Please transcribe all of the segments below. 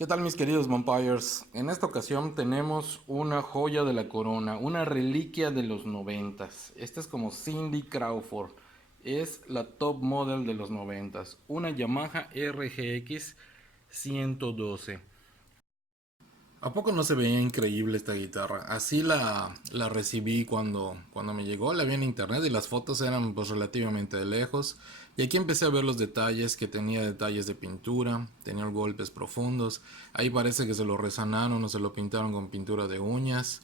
¿Qué tal mis queridos vampires? En esta ocasión tenemos una joya de la corona, una reliquia de los noventas. Esta es como Cindy Crawford, es la top model de los noventas, una Yamaha RGX 112. ¿A poco no se veía increíble esta guitarra? Así la recibí cuando me llegó, la vi en internet y las fotos eran pues relativamente de lejos. Y aquí empecé a ver los detalles, que tenía detalles de pintura, tenía golpes profundos. Ahí parece que se lo resanaron o se lo pintaron con pintura de uñas.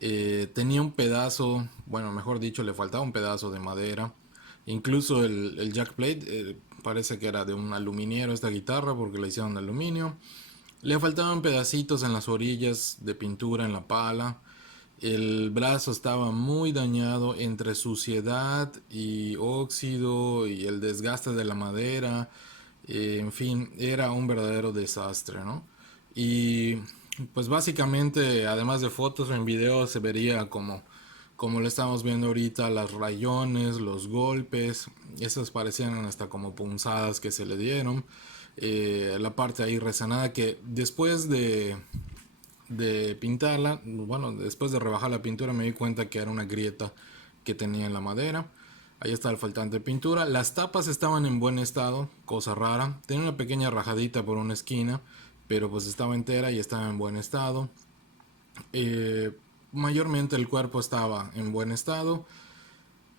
Tenía un pedazo, bueno, mejor dicho, le faltaba un pedazo de madera. Incluso el jack plate parece que era de un aluminiero esta guitarra porque la hicieron de aluminio. Le faltaban pedacitos en las orillas de pintura en la pala. El brazo estaba muy dañado entre suciedad y óxido y el desgaste de la madera. En fin, era un verdadero desastre, ¿no? Y pues básicamente, además de fotos en video, se vería como lo estamos viendo ahorita, las rayones, los golpes, esas parecían hasta como punzadas que se le dieron. La parte ahí resanada que después de pintarla, bueno, después de rebajar la pintura me di cuenta que era una grieta que tenía en la madera. Ahí está el faltante de pintura. Las tapas estaban en buen estado, cosa rara. Tenía una pequeña rajadita por una esquina, pero pues estaba entera y estaba en buen estado. Eh, Mayormente el cuerpo estaba en buen estado.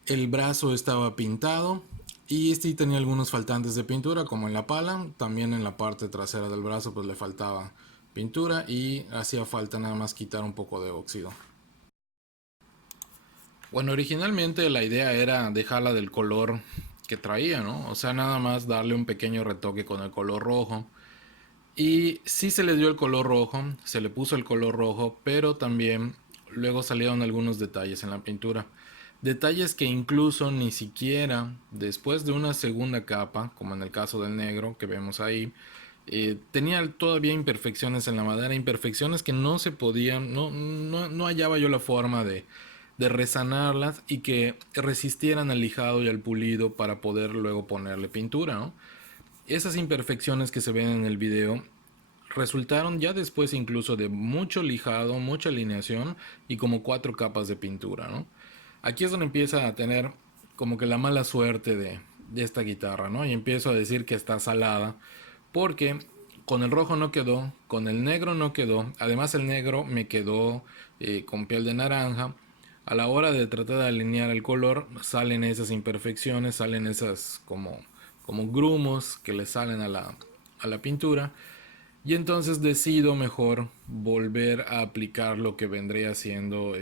El brazo estaba pintado y este tenía algunos faltantes de pintura como en la pala. También en la parte trasera del brazo pues le faltaba pintura y hacía falta nada más quitar un poco de óxido. Bueno, originalmente la idea era dejarla del color que traía, ¿no? O sea, nada más darle un pequeño retoque con el color rojo. Y sí se le dio el color rojo, se le puso el color rojo, pero también luego salieron algunos detalles en la pintura. Detalles que incluso ni siquiera después de una segunda capa, como en el caso del negro que vemos ahí, tenía todavía imperfecciones en la madera, imperfecciones que no se podían, no hallaba yo la forma de resanarlas y que resistieran al lijado y al pulido para poder luego ponerle pintura, ¿no? Esas imperfecciones que se ven en el video resultaron ya después incluso de mucho lijado, mucha alineación y como 4 capas de pintura, ¿no? Aquí es donde empieza a tener como que la mala suerte de esta guitarra, ¿no? Y empiezo a decir que está salada porque con el rojo no quedó, con el negro no quedó, además el negro me quedó con piel de naranja. A la hora de tratar de alinear el color salen esas imperfecciones, salen esas como grumos que le salen a la pintura y entonces decido mejor volver a aplicar lo que vendría siendo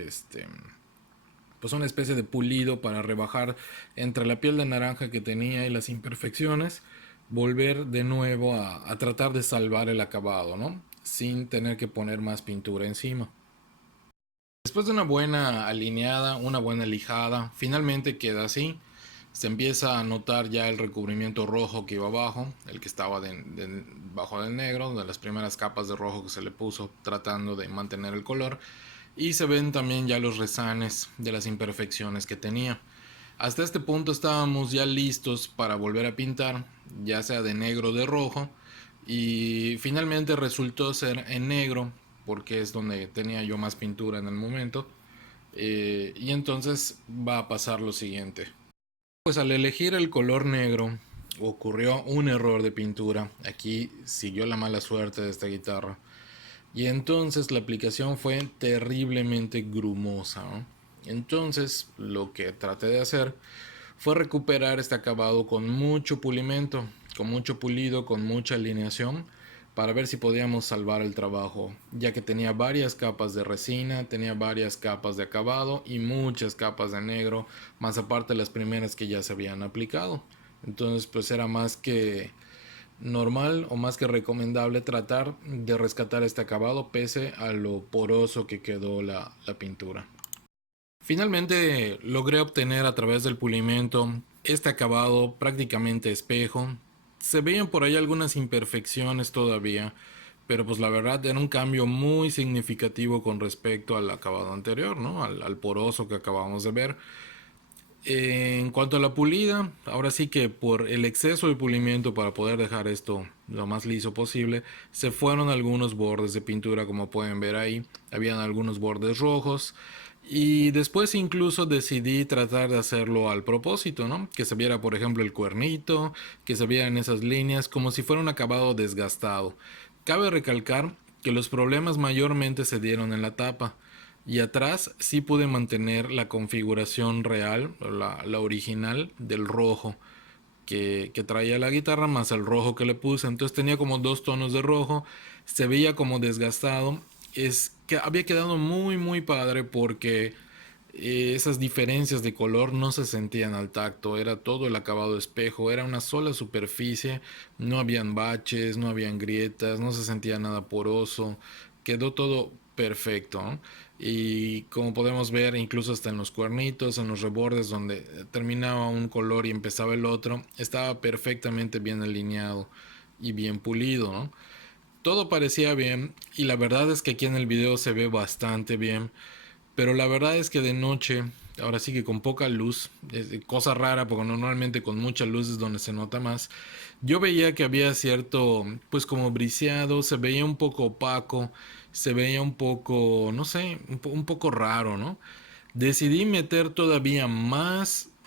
pues una especie de pulido para rebajar entre la piel de naranja que tenía y las imperfecciones, volver de nuevo a tratar de salvar el acabado, ¿no? Sin tener que poner más pintura encima. Después de una buena alineada, una buena lijada, finalmente queda así. Se empieza a notar ya el recubrimiento rojo que iba abajo, el que estaba bajo del negro, de las primeras capas de rojo que se le puso tratando de mantener el color. Y se ven también ya los resanes de las imperfecciones que tenía. Hasta este punto estábamos ya listos para volver a pintar, ya sea de negro o de rojo. Y finalmente resultó ser en negro, porque es donde tenía yo más pintura en el momento. Y entonces va a pasar lo siguiente. Pues al elegir el color negro ocurrió un error de pintura. Aquí siguió la mala suerte de esta guitarra. Y entonces la aplicación fue terriblemente grumosa, ¿no? Entonces lo que traté de hacer fue recuperar este acabado con mucho pulimento, con mucho pulido, con mucha alineación, para ver si podíamos salvar el trabajo, ya que tenía varias capas de resina, tenía varias capas de acabado y muchas capas de negro, más aparte las primeras que ya se habían aplicado. Entonces pues era más que normal o más que recomendable tratar de rescatar este acabado pese a lo poroso que quedó la pintura. Finalmente logré obtener a través del pulimento este acabado prácticamente espejo. Se veían por ahí algunas imperfecciones todavía, pero pues la verdad era un cambio muy significativo con respecto al acabado anterior, ¿no? Al poroso que acabamos de ver. En cuanto a la pulida, ahora sí que por el exceso de pulimiento para poder dejar esto lo más liso posible, se fueron algunos bordes de pintura, como pueden ver ahí. Habían algunos bordes rojos. Y después incluso decidí tratar de hacerlo al propósito, ¿no? Que se viera, por ejemplo, el cuernito, que se vieran esas líneas, como si fuera un acabado desgastado. Cabe recalcar que los problemas mayormente se dieron en la tapa. Y atrás sí pude mantener la configuración real, la original del rojo que traía la guitarra, más el rojo que le puse. Entonces tenía como dos tonos de rojo, se veía como desgastado. Es que había quedado muy muy padre porque esas diferencias de color no se sentían al tacto, era todo el acabado espejo, era una sola superficie, no habían baches, no habían grietas, no se sentía nada poroso, quedó todo perfecto, ¿no? Y como podemos ver, incluso hasta en los cuernitos, en los rebordes donde terminaba un color y empezaba el otro, estaba perfectamente bien alineado y bien pulido, ¿no? Todo parecía bien y la verdad es que aquí en el video se ve bastante bien, pero la verdad es que de noche, ahora sí que con poca luz, cosa rara porque normalmente con mucha luz es donde se nota más, yo veía que había cierto, pues como briseado, se veía un poco opaco, se veía un poco, no sé, un poco raro, ¿no? Decidí meter todavía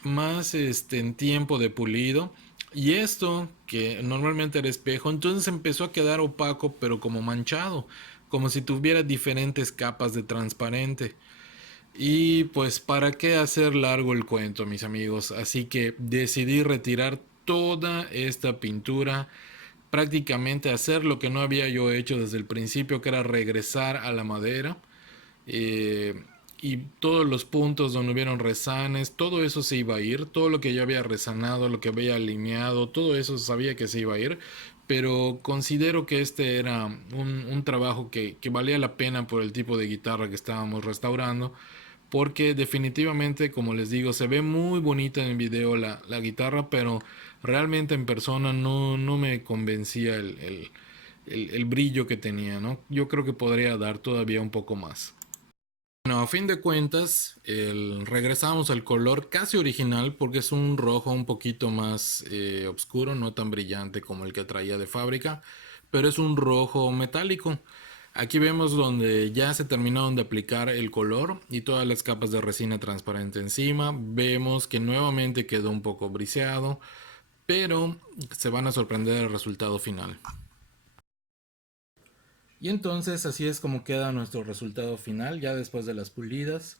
en tiempo de pulido. Y esto, que normalmente era espejo, entonces empezó a quedar opaco, pero como manchado, como si tuviera diferentes capas de transparente. Y pues, ¿para qué hacer largo el cuento, mis amigos? Así que decidí retirar toda esta pintura, prácticamente hacer lo que no había yo hecho desde el principio, que era regresar a la madera. eh, y todos los puntos donde hubieron resanes, todo eso se iba a ir, todo lo que yo había resanado, lo que había alineado, todo eso sabía que se iba a ir, pero considero que este era un trabajo que valía la pena por el tipo de guitarra que estábamos restaurando, porque definitivamente, como les digo, se ve muy bonita en el video la guitarra, pero realmente en persona no me convencía el brillo que tenía, ¿no? Yo creo que podría dar todavía un poco más. Bueno, a fin de cuentas, regresamos al color casi original porque es un rojo un poquito más oscuro, no tan brillante como el que traía de fábrica, pero es un rojo metálico. Aquí vemos donde ya se terminaron de aplicar el color y todas las capas de resina transparente encima. Vemos que nuevamente quedó un poco briseado, pero se van a sorprender el resultado final. Y entonces así es como queda nuestro resultado final ya después de las pulidas,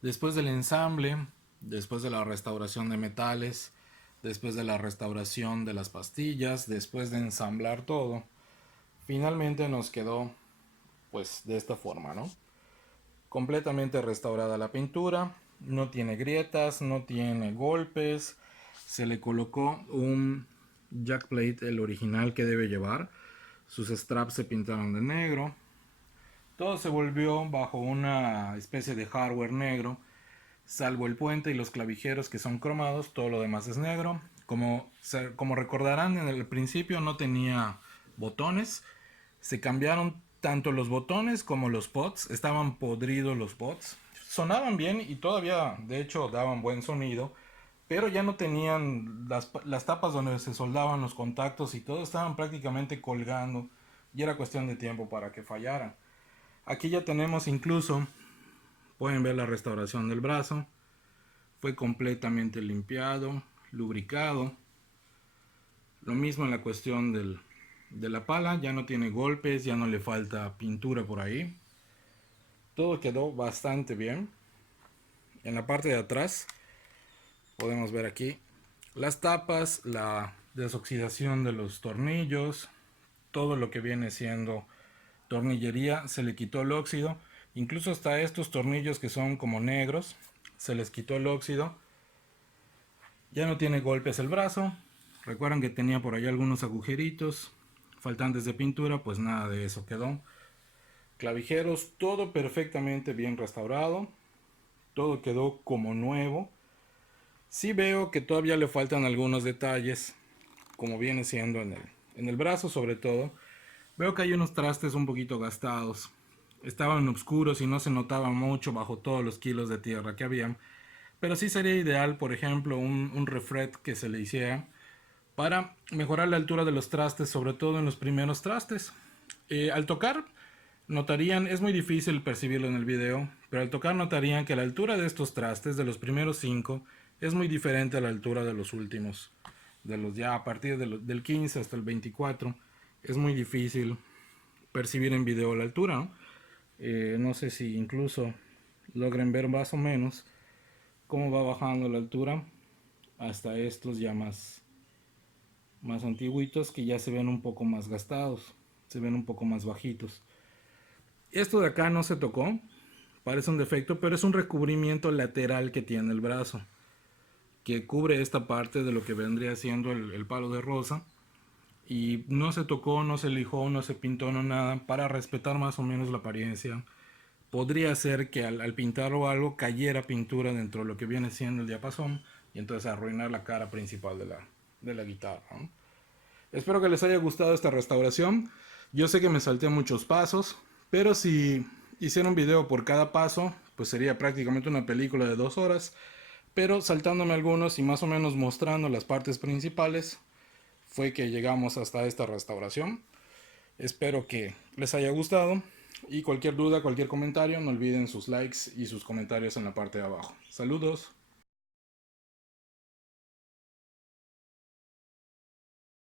después del ensamble, después de la restauración de metales, después de la restauración de las pastillas, después de ensamblar todo. Finalmente nos quedó pues de esta forma, ¿no? Completamente restaurada la pintura, no tiene grietas, no tiene golpes, se le colocó un jack plate, el original que debe llevar, sus straps se pintaron de negro, todo se volvió bajo una especie de hardware negro, salvo el puente y los clavijeros que son cromados, todo lo demás es negro. Como recordarán, en el principio no tenía botones, se cambiaron tanto los botones como los pots, estaban podridos los pots, sonaban bien y todavía de hecho daban buen sonido, pero ya no tenían las tapas donde se soldaban los contactos y todo estaban prácticamente colgando y era cuestión de tiempo para que fallaran. Aquí ya tenemos incluso, pueden ver la restauración del brazo, fue completamente limpiado, lubricado. Lo mismo en la cuestión de la pala, ya no tiene golpes, ya no le falta pintura por ahí. Todo quedó bastante bien. En la parte de atrás podemos ver aquí las tapas, la desoxidación de los tornillos, todo lo que viene siendo tornillería, se le quitó el óxido. Incluso hasta estos tornillos que son como negros, se les quitó el óxido. Ya no tiene golpes el brazo. Recuerdan que tenía por ahí algunos agujeritos faltantes de pintura, pues nada de eso quedó. Clavijeros, todo perfectamente bien restaurado. Todo quedó como nuevo. Sí veo que todavía le faltan algunos detalles, como viene siendo en el brazo sobre todo. Veo que hay unos trastes un poquito gastados. Estaban oscuros y no se notaba mucho bajo todos los kilos de tierra que había. Pero sí sería ideal, por ejemplo, un refret que se le hiciera para mejorar la altura de los trastes, sobre todo en los primeros trastes. Al tocar, notarían, es muy difícil percibirlo en el video, pero al tocar notarían que la altura de estos trastes, de los primeros 5, es muy diferente a la altura de los últimos. De los ya a partir del 15 hasta el 24, es muy difícil percibir en video la altura, ¿no? No sé si incluso logren ver más o menos cómo va bajando la altura hasta estos ya más antiguitos, que ya se ven un poco más gastados, se ven un poco más bajitos. Esto de acá no se tocó, parece un defecto, pero es un recubrimiento lateral que tiene el brazo, que cubre esta parte de lo que vendría siendo el palo de rosa. Y no se tocó, no se lijó, no se pintó, no nada, para respetar más o menos la apariencia. Podría ser que al pintarlo algo cayera pintura dentro de lo que viene siendo el diapasón y entonces arruinar la cara principal de la guitarra, ¿no? Espero que les haya gustado esta restauración. Yo sé que me salté muchos pasos, pero si hiciera un video por cada paso, pues sería prácticamente una película de 2 horas. Pero saltándome algunos y más o menos mostrando las partes principales, fue que llegamos hasta esta restauración. Espero que les haya gustado y cualquier duda, cualquier comentario, no olviden sus likes y sus comentarios en la parte de abajo. Saludos.